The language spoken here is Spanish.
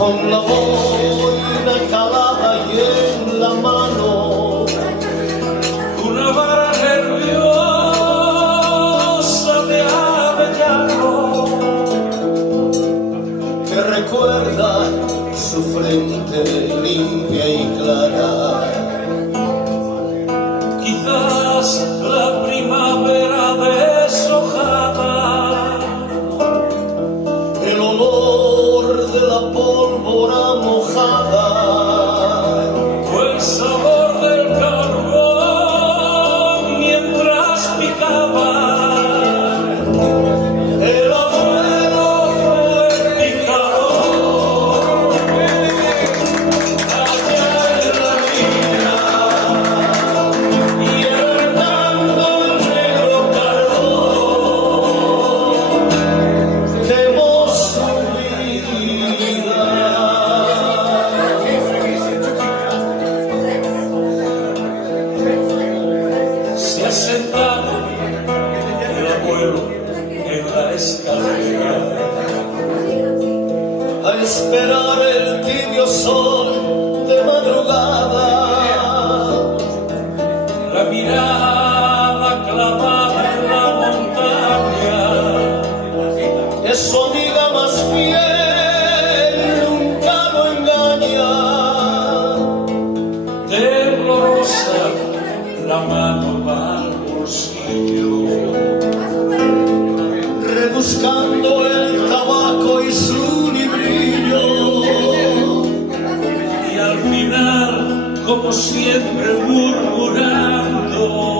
con la boina calada y en la mano una vara nerviosa de avellano que recuerda su frente limpia y clara. Quizás la primavera deshojada, El olor de la pólvora mojada, o el sabor del carbón mientras picaba. El abuelo fue picador allá en la mina, y hernando el negro carbón quemó su vida. Se ha sentado el abuelo en la escalera A esperar el tibio sol de madrugada, la mirada clavada en la montaña. es su amiga más fiel, nunca lo engaña. Temblorosa la mano va al bolsillo, Rebuscando el tabaco y su librillo, y al final, como siempre, murmurando.